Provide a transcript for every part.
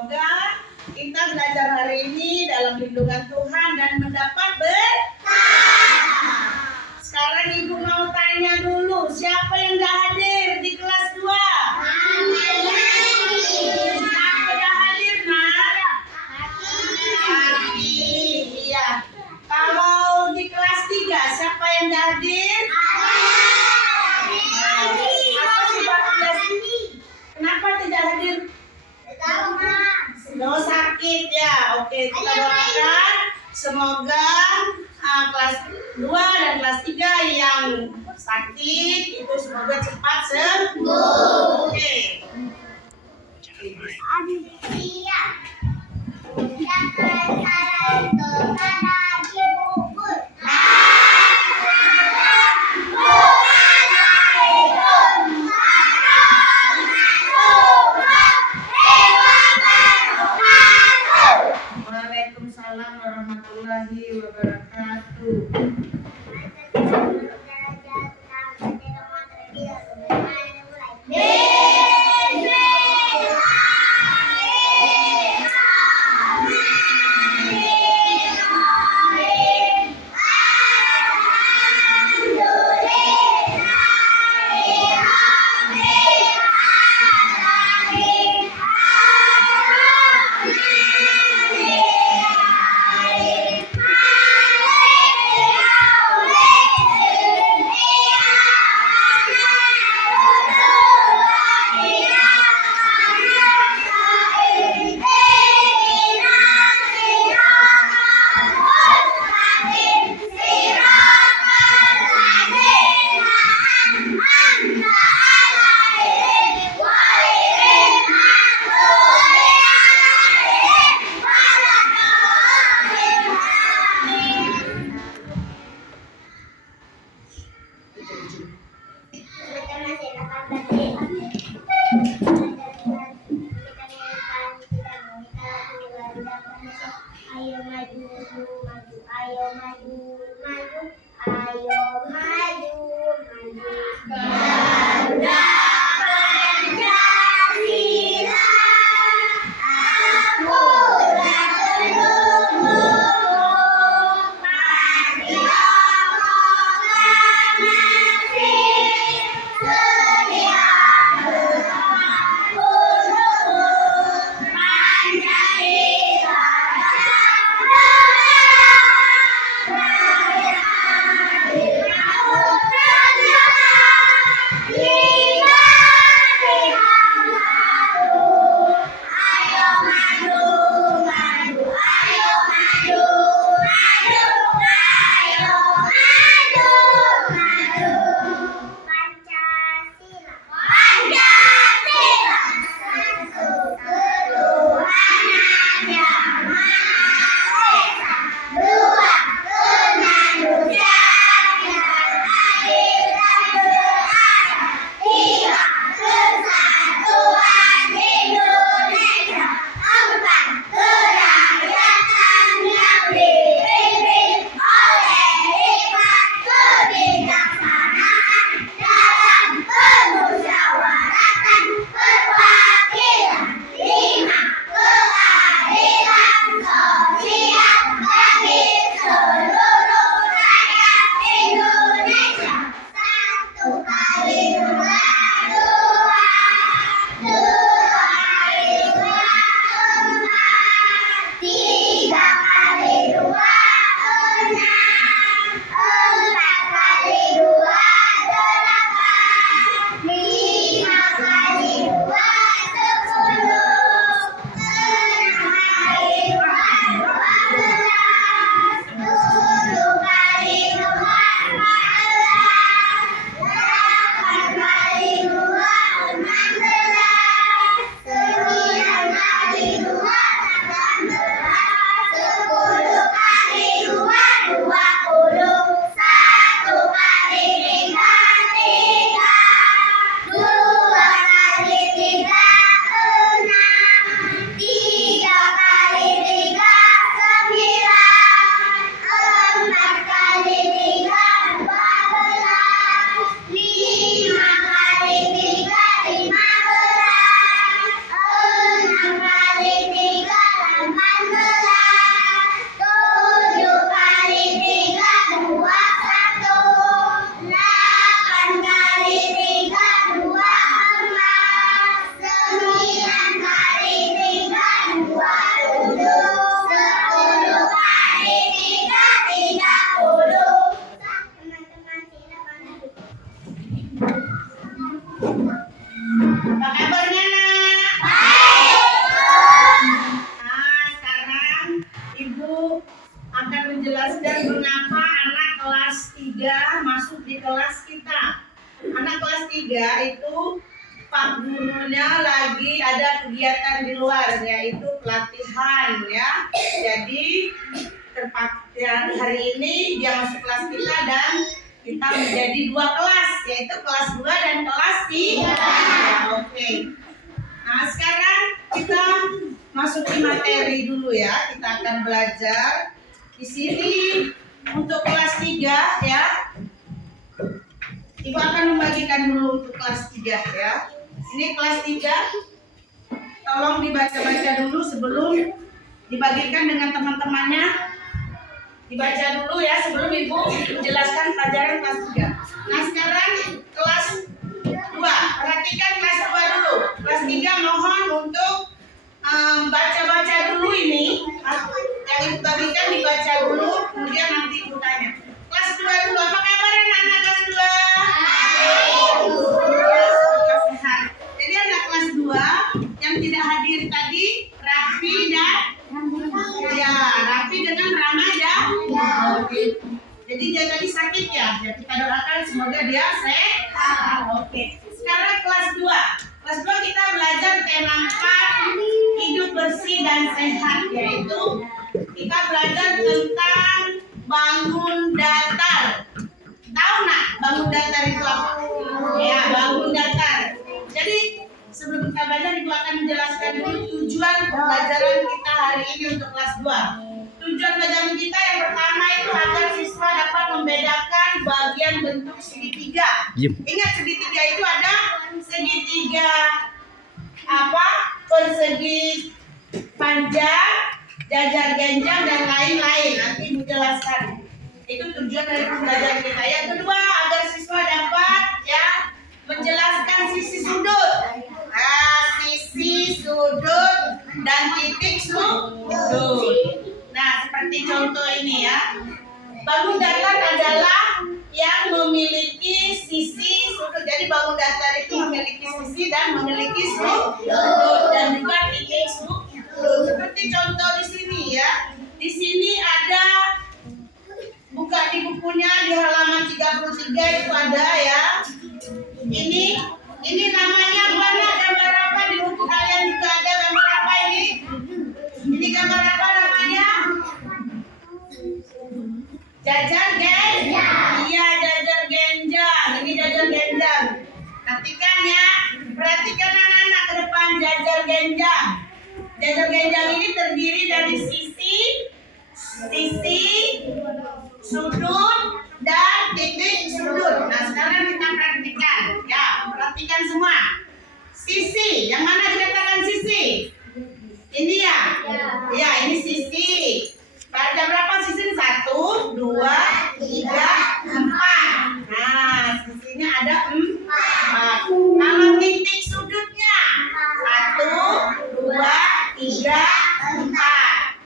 Semoga kita belajar hari ini dalam lindungan Tuhan dan mendapat berkah. Sekarang Ibu mau tanya dulu, siapa yang dah hadir di kelas 2? Siapa dah hadir, Nak? Iya. Kalau di kelas 3, siapa yang dah hadir? Apa sebab kelas? Kenapa tidak hadir? Sakit ya. Oke, kita doakan semoga kelas 2 dan kelas 3 yang sakit itu semoga cepat sembuh. Oke. Waalaikumsalam warahmatullahi wabarakatuh. Ayo maju, maju, ayo maju, maju, ayo maju, maju. Garuda Pancasila, aku tertunggu, Pancasila masih sedia bersamaku, Pancasila. 3 itu Pak gurunya lagi ada kegiatan di luar, yaitu pelatihan ya. Jadi terpaksa hari ini dia masuk kelas kita dan kita menjadi 2 kelas, yaitu kelas 2 dan kelas 3. Oke. Nah sekarang kita masuki materi dulu ya. Kita akan belajar di sini untuk kelas 3 ya. Ibu akan membagikan dulu untuk kelas 3 ya. Ini kelas 3. Tolong dibaca-baca dulu sebelum dibagikan dengan teman-temannya. Dibaca dulu ya sebelum Ibu menjelaskan pelajaran kelas 3. Nah sekarang kelas 2. Perhatikan kelas 2 dulu. Kelas 3 mohon untuk baca-baca dulu ini. Yang Ibu bagikan dibaca dulu, kemudian nanti Ibu tanya. Kelas 2 dulu, apa kabar anak-anak kelas 2? Sehat. Jadi anak kelas 2 yang tidak hadir tadi, Raffi dan ya, Raffi dengan Rama ya. Oke. Jadi dia tadi sakit ya. Ya kita doakan semoga dia sehat. Oke. Sekarang kelas 2. Kelas 2 kita belajar tema 4 hidup bersih dan sehat, yaitu kita belajar tentang bangun datar. Tahu nak bangun datar itu apa? Ya, bangun datar. Jadi sebelum kita belajar, Ibu akan menjelaskan dulu tujuan pembelajaran kita hari ini untuk kelas 2. Tujuan pelajaran kita yang pertama itu agar siswa dapat membedakan bagian bentuk segitiga. Ingat segitiga itu ada segitiga apa? Persegi panjang, jajar genjang dan lain-lain. Nanti Ibu jelaskan. Itu tujuan dari pembelajaran kita. Yang kedua, agar siswa dapat ya menjelaskan sisi sudut. Sisi sudut dan titik sudut. Nah, seperti contoh ini ya. Bangun datar adalah yang memiliki sisi sudut. Jadi bangun datar itu memiliki sisi dan memiliki sudut dan juga titik sudut. Seperti contoh di sini ya. Di sini ada, buka di bukunya di halaman 33 itu ada ya. Ini namanya mana, gambar apa di buku kalian juga ada gambar apa ini? Ini gambar apa namanya? Jajar genjang. Iya, jajar genjang. Ini jajar genjang. Perhatikan ya. Perhatikan anak-anak ke depan jajar genjang. Jajar genjang ini terdiri dari sisi, sudut, dan titik sudut. Nah sekarang kita praktikan. Ya, perhatikan semua. Sisi, yang mana dikatakan sisi? Ini ya? Ya, ini sisi. Pada berapa sisi? 1, 2, 3, 4. Nah, sisinya ada 4. Kalau titik sudutnya 1, 2, 3, 4.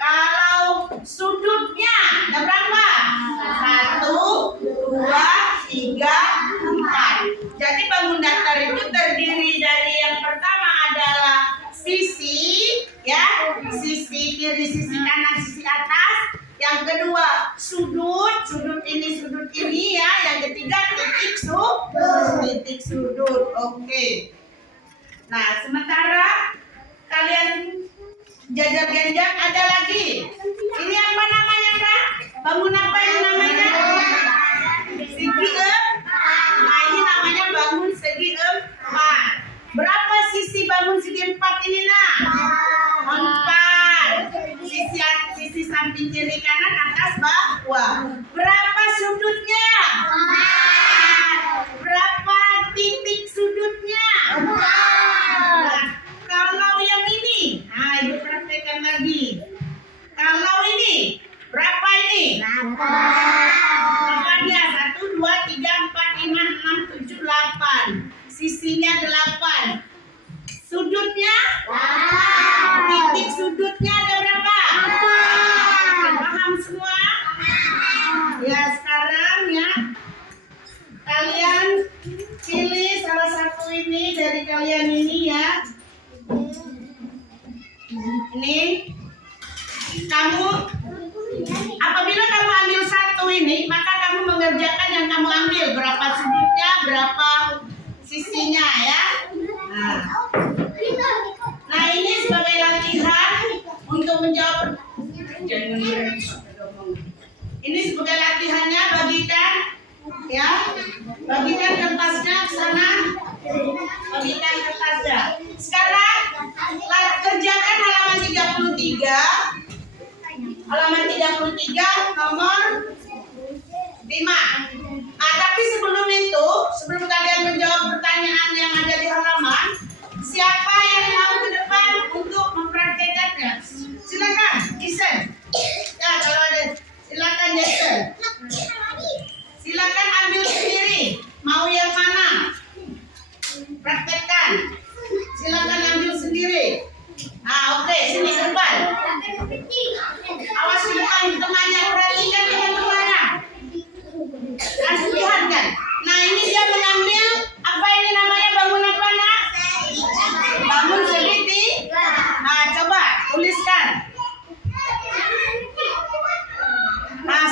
Kalau sudutnya ada berapa? 1, 2, 3, 4. Jadi bangun datar itu terdiri dari yang pertama adalah sisi, ya, sisi kiri, sisi kanan, sisi atas. Yang kedua sudut ini ya. Yang ketiga titik sudut. Oke. Nah sementara kalian jajar genjang ada lagi. Ini apa namanya Kak? Bangun apa ini namanya? Segi empat. Nah ini namanya bangun segi empat. Berapa sisi bangun segi empat ini nak? 4. Sisi samping kiri kanan atas bawah. Berapa sudutnya? 4. Berapa titik sudutnya? 4. Nah, kalau yang ini, nah Ibu praktekkan lagi. Kalau ini, berapa ini? 8. Berapa dia? 1, 2, 3, 4, 5, 6, 7, 8. Sisinya 8. Sudutnya? 8. Titik sudutnya ada berapa? 8. Paham semua? Ya sekarang ya, kalian pilih salah satu ini dari kalian ini ya. Ini kamu, apabila kamu ambil satu ini, maka kamu mengerjakan yang kamu ambil. Berapa sudutnya, berapa sisinya ya. Nah ini sebagai latihan untuk menjawab. Ini sebagai latihannya, bagikan ya, bagikan kertasnya ke sana, bagikan kertasnya. Sekarang kerjakan halaman 33, halaman 33 nomor 5. Tapi sebelum itu, sebelum kalian menjawab pertanyaan yang ada di halaman, siapa yang mau ke depan untuk mempraktekannya? Silakan, Jason. Ya, kalau ada, silakan Jason. Silakan ambil sendiri. Mau yang mana? Praktekkan. Silakan ambil sendiri. Oke, sini ke depan. Awas di depan temannya, perhatikan teman-temannya. Langsung lihat kan. Nah ini dia mengambil apa ini namanya, bangun apa nak? Bangun segitiga. Coba tuliskan.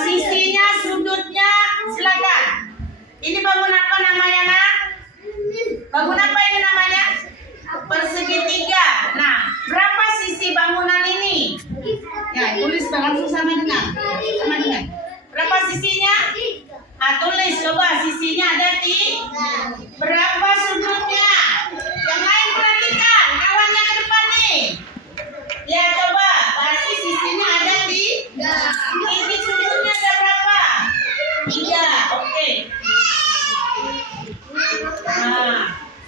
Sisinya, sudutnya, silakan. Ini bangun apa namanya nak? Bangun apa ini namanya? Persegi 3. Nah, berapa sisi bangunan ini? Ya, tulis langsung sama dengan. Berapa sisinya? Tulis coba, sisinya ada 3. Berapa sudutnya? Yang lain perhatikan, kawannya ke depan nih. Ya coba, berarti sisinya ada 3. Ini sudutnya ada berapa? 3. Oke.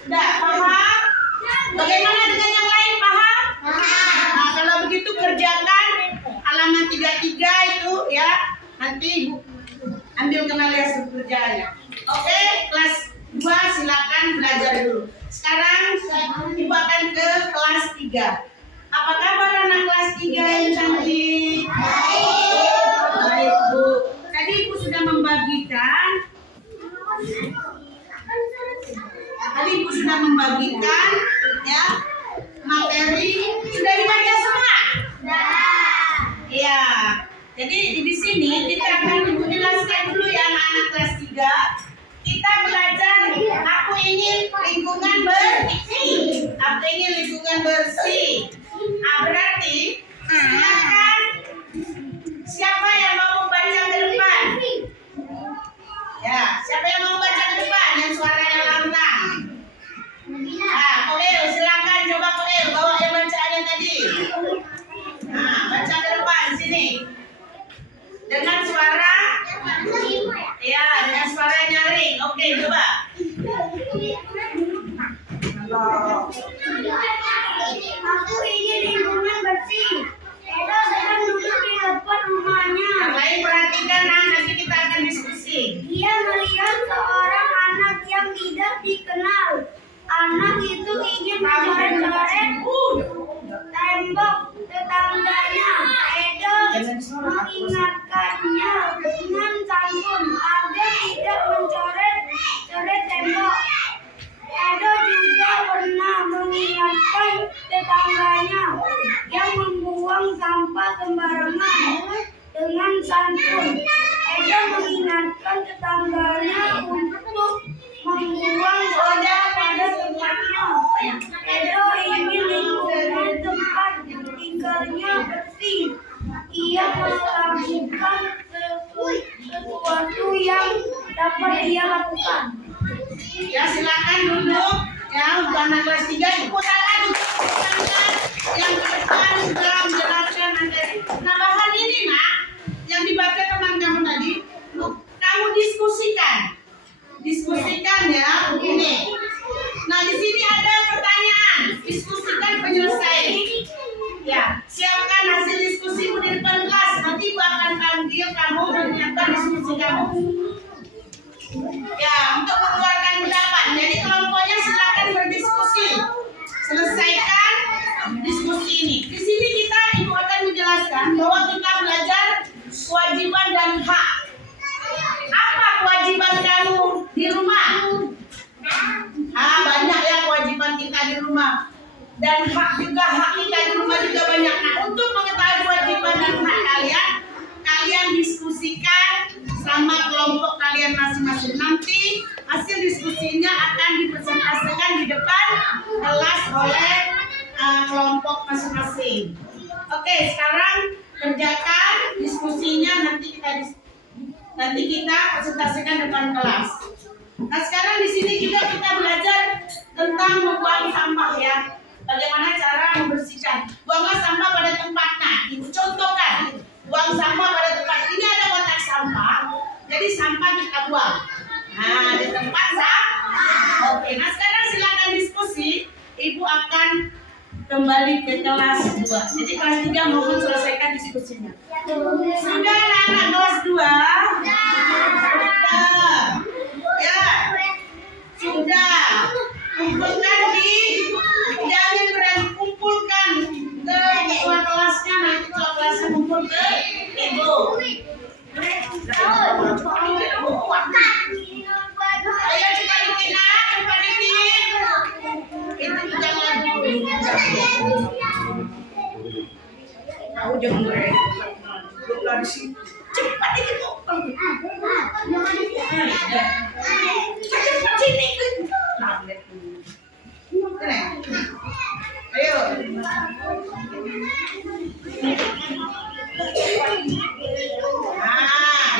Sudah paham? Bagaimana dengan yang lain, paham? Kalau begitu kerjakan halaman 33 itu ya. Nanti Ibu ambil kembali hasil kerjaannya. Oke, kelas 2 silakan belajar dulu. Sekarang Ibu akan ke kelas 3. Apa kabar anak kelas 3 yang cantik? Baik, Bu. Tadi Ibu sudah membagikan. Ya materi, sudah dibaca semua? Iya. Jadi di sini kita akan Ibu jelaskan dulu ya anak-anak kelas 3. Kita belajar, aku ingin lingkungan bersih. Aku ingin lingkungan bersih. Berarti silakan, siapa yang mau membaca ke depan? Ya, siapa yang mau baca ke depan yang suaranya lantang? Koel, silakan coba Koel bawa yang bacaannya tadi. Baca ke depan sini. Dengan suara, ya, dengan suara nyaring. Oke, coba. Aku ingin lingkungan bersih. Edo sedang duduk di depan rumahnya. Yang lain perhatikan, nanti kita akan diskusi. Dia melihat seorang anak yang tidak dikenal. Anak itu ingin mencoret-coret tembok tetangganya. Edo mengingatkannya dengan santun agar tidak mencoret-coret tembok. Edo juga pernah mengingatkan tetangganya yang membuang sampah sembarangan dengan santun. Edo mengingatkan tetangganya untuk membuang sampah pada tempatnya. Edo ingin lingkungan tempat tinggalnya bersih. Ia melakukan sesuatu yang dapat dia lakukan. Ya, silakan duduk. Ya, untuk anak kelas 3 tepuk tangan yang ke depan sudah menjelaskan materi. Nah, bahan ini nak yang dibaca teman kamu tadi, kamu diskusikan ya, begini. Nah, di sini ada pertanyaan, diskusikan penyelesaian. Ya, siapkan hasil diskusimu di depan kelas. Nanti Ibu akan panggil kamu dan menyiapkan diskusi kamu. Ya, untuk mengeluarkan pendapat. Jadi kelompoknya silakan berdiskusi. Selesaikan diskusi ini. Di sini Ibu akan menjelaskan bahwa kita belajar kewajiban dan hak. Apa kewajiban kamu di rumah? Banyak ya kewajiban kita di rumah. Dan hak kita di rumah juga banyak. Nah, untuk mengetahui kewajiban dan hak kalian diskusikan sama kelompok kalian masing-masing. Nanti hasil diskusinya akan dipresentasikan Oke, sekarang kerjakan diskusinya, nanti kita presentasikan depan kelas. Nah, sekarang di sini juga kita belajar tentang membuang sampah ya. Bagaimana cara membersihkan. Buanglah sampah pada tempatnya. Contohkan, buang sampah pada tempat. Ini ada kotak sampah. Jadi sampah kita buang. Nah, di tempat sampah. Oke, nah sekarang silakan diskusi. Ibu akan kembali ke kelas 2. Jadi kelas 3 mohon selesaikan diskusinya. Sudah anak-anak kelas 2? Sudah. Ya. Sudah. Kumpulkan jangan berani kumpulkan ke ketua kelasnya, nanti ketua kelasnya kumpul ke ibu. Ayo kita bikin coba bikin. Itu juga lagi. Tahu jangan berani. Belum di sini. Cepat itu. Cepat sini. Ayo. Nah,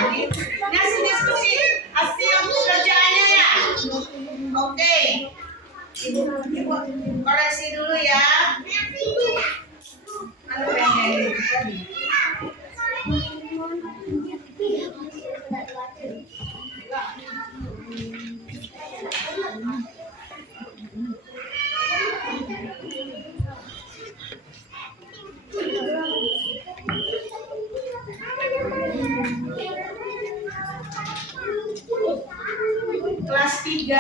diskusi hasil pekerjaannya ya. Oke. Ibu koreksi dulu ya. Kelas 3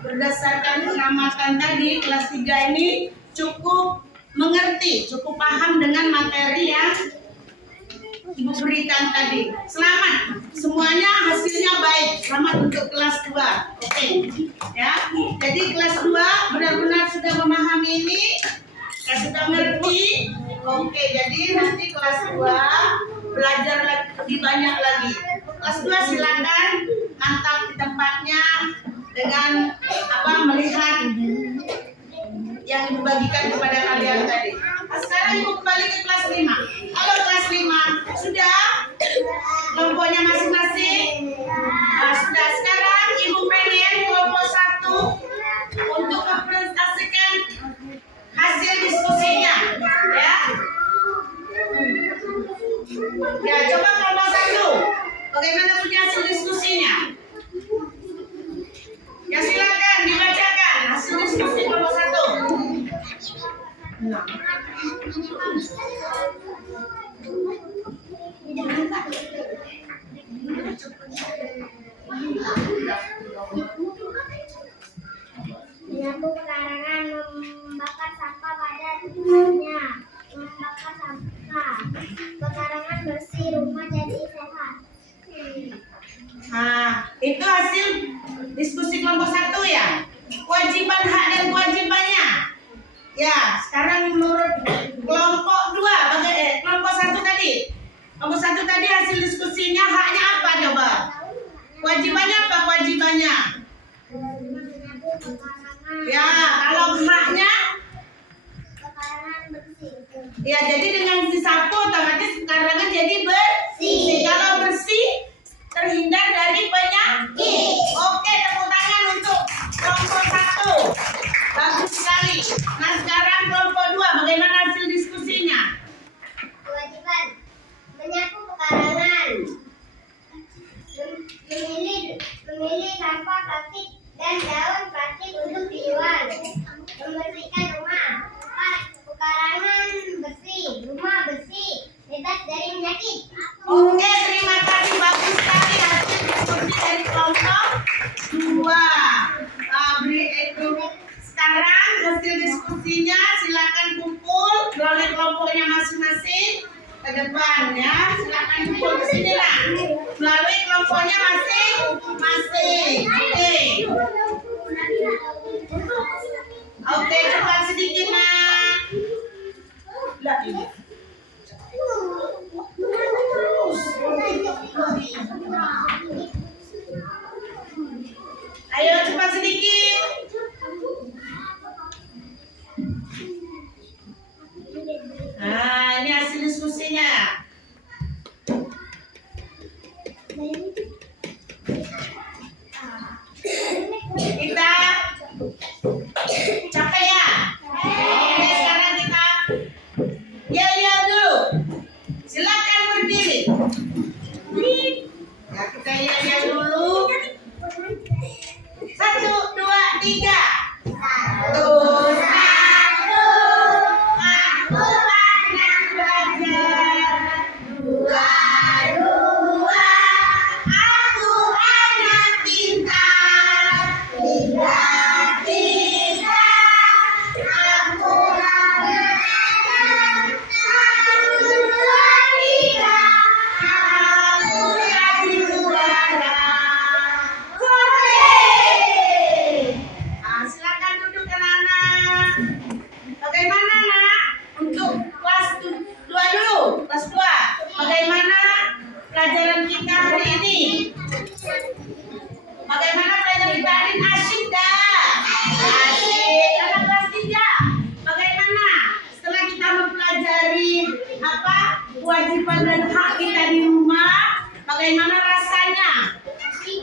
berdasarkan pengamatan tadi, kelas 3 ini cukup mengerti, cukup paham dengan materi yang Ibu berikan tadi. Selamat, semuanya hasilnya baik. Selamat untuk kelas 2. Oke. Ya. Jadi kelas 2 benar-benar sudah memahami ini, sudah mengerti. Oke, jadi nanti kelas 2 belajar lebih banyak lagi. Kelas 2 silakan mantap di tempatnya dengan melihat yang Ibu bagikan kepada kalian tadi. Nah, sekarang Ibu kembali ke kelas 5. Halo kelas 5, sudah kelompoknya masing-masing? Nah, sudah. Sekarang Ibu pengen kelompok 1 untuk mempresentasikan hasil diskusinya, ya. Ya, coba kelompok 1. Bagaimana punya hasil diskusinya? Ya, silakan dibacakan hasil diskusi kelompok 1. Menyapu pekarangan, membakar sampah pada tempatnya, membakar sampah. Pekarangan bersih, rumah jadi sehat. Nah, itu hasil diskusi kelompok 1 ya. Kewajiban, hak dan kewajibannya. Ya, sekarang menurut kelompok 2, kelompok 1 tadi. Kelompok 1 tadi hasil diskusinya haknya apa coba? Kewajibannya apa kewajibannya? Ya, kalau haknya ya jadi dengan disapu otomatis pekarangan jadi bersih. Kalau bersih terhindar dari penyakit. Oke, tepuk tangan untuk kelompok 1. Bagus sekali. Nah, sekarang kelompok 2 bagaimana hasil diskusinya? Kewajiban menyapu pekarangan, memilih sampah plastik dan daun plastik untuk dijual, membersihkan rumah. Pekarangan bersih, rumah bersih, bebas dari penyakit. Oke, terima kasih, bagus sekali hasil diskusi dari kelompok 2. Sekarang hasil diskusinya silakan kumpul melalui kelompoknya masing-masing ke depan ya. Silakan kumpul ke sini lah melalui kelompoknya masing-masing. Oke, cepat sedikit nak. Lah ini. Ayo cepat sedikit. Nah, ini hasil diskusinya. Kita capek ya? Oke, sekarang kita yel-yel dulu. Silakan berdiri. Ya, kita yel-yel dulu. 1, 2, 3. Satu, aku anak belajar. 2, aku anak pintar. 3, aku anak pintar. 1, 2, 3, aku jadi juara. Hore! Nah, silakan duduk anak-anak. Bagaimana nak untuk kelas 2 dulu? Kelas 2. Bagaimana pelajaran kita hari ini? Bagaimana pelajaran kita hari ini? Asyik dah. Asyik. Anak kelas 3. Bagaimana setelah kita mempelajari apa kewajiban dan hak kita di rumah? Bagaimana rasanya?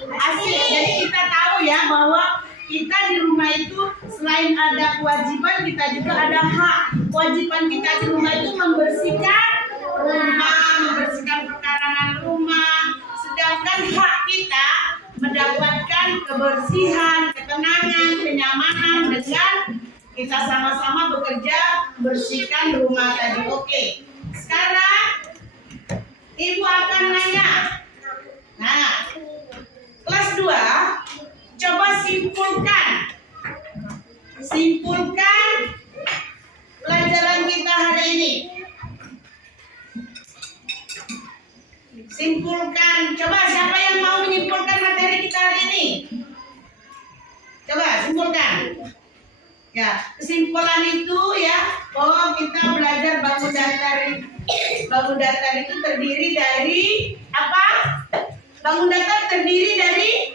Asik. Jadi kita tahu ya bahwa kita di rumah itu selain ada kewajiban, kita juga ada hak. Kewajiban kita di rumah itu membersihkan rumah, membersihkan perkarangan rumah. Sedangkan hak kita mendapatkan kebersihan, ketenangan, kenyamanan dengan kita sama-sama bekerja membersihkan rumah tadi. Oke. Sekarang Ibu akan nanya. Nah, kelas 2, coba simpulkan. Simpulkan pelajaran kita hari ini. Simpulkan. Coba siapa yang mau menyimpulkan materi kita hari ini? Coba simpulkan. Ya, kesimpulan itu ya, bahwa kita belajar bangun datar. Bangun datar itu terdiri dari apa? Bangun datar terdiri dari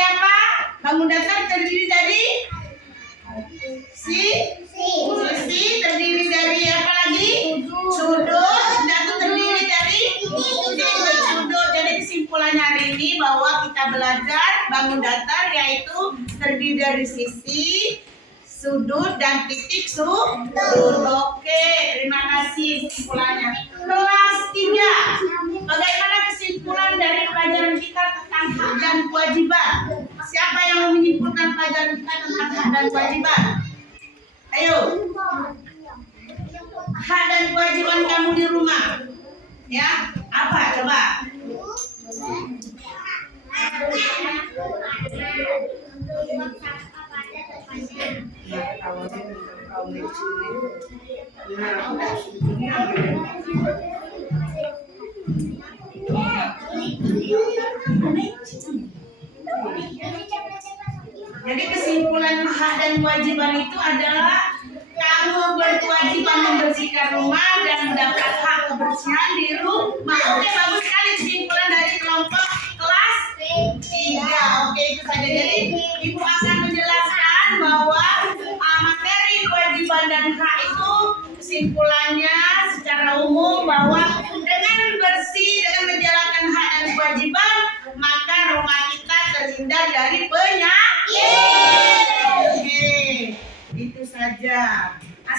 apa? Bangun datar terdiri dari sisi, terdiri dari apa lagi? Sudut, itu terdiri dari sudut. Jadi kesimpulannya hari ini bahwa kita belajar bangun datar yaitu terdiri dari sisi, sudut dan titik sudut. Oke, terima kasih kesimpulannya. Kelas 3. Bagaimana kesimpulan dari pelajaran kita tentang hak dan kewajiban? Siapa yang mau menyimpulkan pelajaran kita tentang hak dan kewajiban? Ayo. Hak dan kewajiban kamu di rumah. Ya, apa coba? Jadi kesimpulan hak dan kewajiban itu adalah kamu berkewajiban membersihkan rumah dan mendapat hak kebersihan di rumah. Oke, bagus sekali kesimpulan dari kelompok kelas 3. Oke, itu saja. Jadi Ibu akan menjelaskan bahwa materi kewajiban dan hak itu kesimpulannya secara umum bahwa dengan bersih, dengan menjalankan hak dan kewajiban, maka rumah kita terhindar dari penyakit. Oke, itu saja.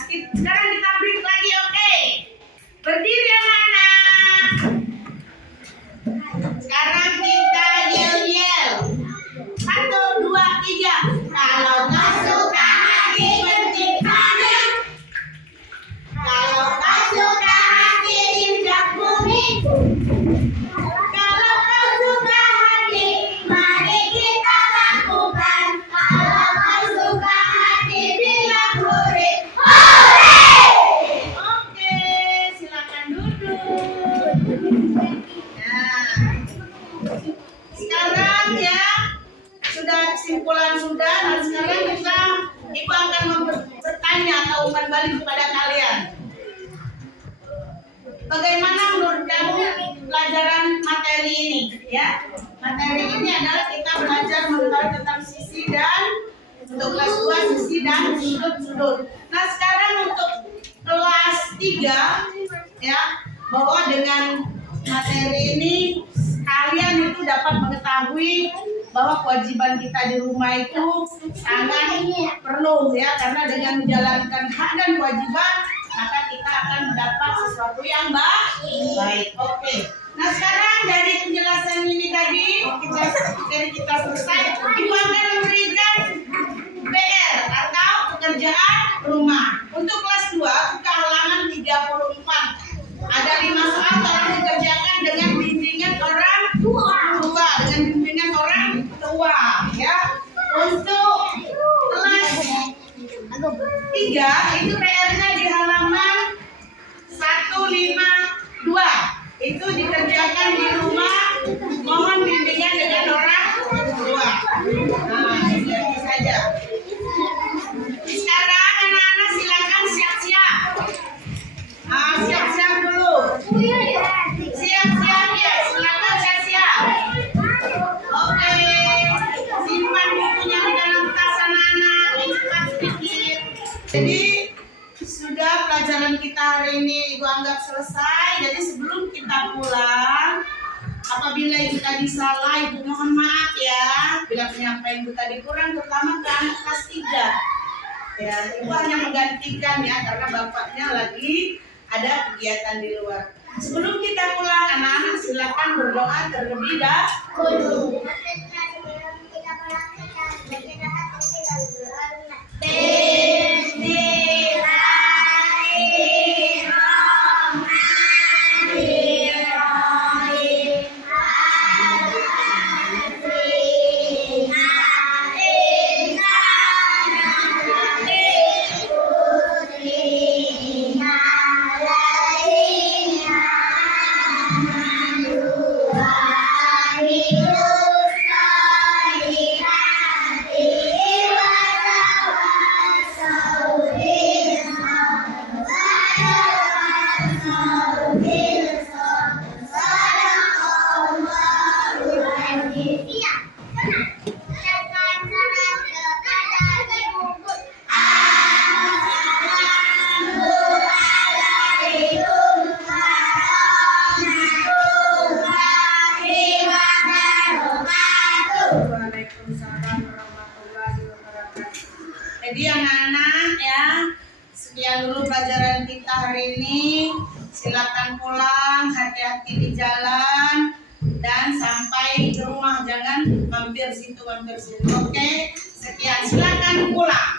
Sekarang kita break lagi, oke? Berdiri anak-anak. Sekarang kita yel-yel. 1, 2, 3. Kalau kau suka hati penciptanya, kalau kau suka hati injak bumi, kalau kau suka hati, mari kita lakukan. Kalau kau suka hati, bilang hore. Hore! Oke, silakan duduk. Nah, sekarang ya sudah kesimpulan sudah. Dan sekarang Ibu akan bertanya atau umpan balik kepada kalian. Bagaimana menurut kamu pelajaran materi ini? Ya, materi ini adalah kita belajar mengetahui tentang sisi dan untuk kelas 2 sisi dan sudut-sudut. Nah, sekarang untuk 3 ya, bahwa dengan materi ini kalian itu dapat mengetahui bahwa kewajiban kita di rumah itu sangat perlu ya, karena dengan menjalankan hak dan kewajiban maka kita akan mendapat sesuatu yang baik. Oke. Nah sekarang dari penjelasan ini tadi kita selesai, Ibu akan memberikan PR atau pekerjaan rumah. Untuk kelas 2 buka halaman 34. Ada 5 soal tolong dikerjakan dengan bimbingan orang tua, dengan bimbingan orang tua ya. Untuk kelas 3 itu PR-nya di halaman 152. Itu dikerjakan di rumah, mohon bimbingan dengan orang tua. Nah, itu saja. Sekarang anak-anak silakan siap-siap. Siap-siap dulu. Siap-siap ya, silakan siap-siap. Oke, simpan bukunya di dalam tas anak-anak, cepat sedikit. Jadi sudah pelajaran kita hari ini Ibu anggap selesai. Jadi sebelum kita pulang, apabila Ibu tadi salah, Ibu mohon maaf ya. Bila penyampaian Ibu tadi kurang, terutama ke anak kelas 3. Ya, Ibu hanya menggantikan ya, karena bapaknya lagi ada kegiatan di luar. Sebelum kita pulang, anak-anak silakan berdoa terlebih dahulu. Jadi anak-anak ya, sekian dulu pelajaran kita hari ini. Silakan pulang, hati-hati di jalan, dan sampai ke rumah jangan mampir situ mampir sini. Oke, sekian, silakan pulang.